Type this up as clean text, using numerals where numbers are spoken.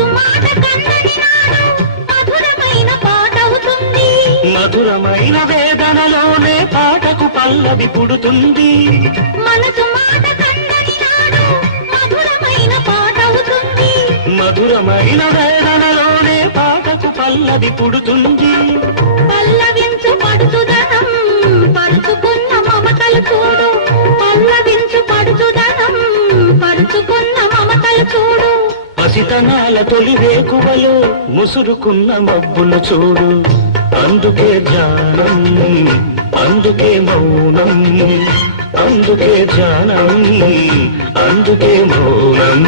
మనసు మాట కన్నని నాడు మధురమైన పాటవుతుంది. మధురమైన వేదనలోనే పాటకు పల్లవి పుడుతుంది. మనసు మాట కన్నని నాడు మధురమైన పాటవుతుంది. మధురమైన వేదనలోనే పాటకు పల్లవి పుడుతుంది. పల్లవించు పడుచుదనం పరుచుకున్న మమతలు చూడు. పల్లవించు పడుచుదనం పరుచుకున్న మమతలు చూడు. పసితనాల తొలి వేకువలో ముసురుకున్న మబ్బులు చూడు. అందుకే ధ్యానం, అందుకే మౌనం, అందుకే ధ్యానం, అందుకే మౌనం.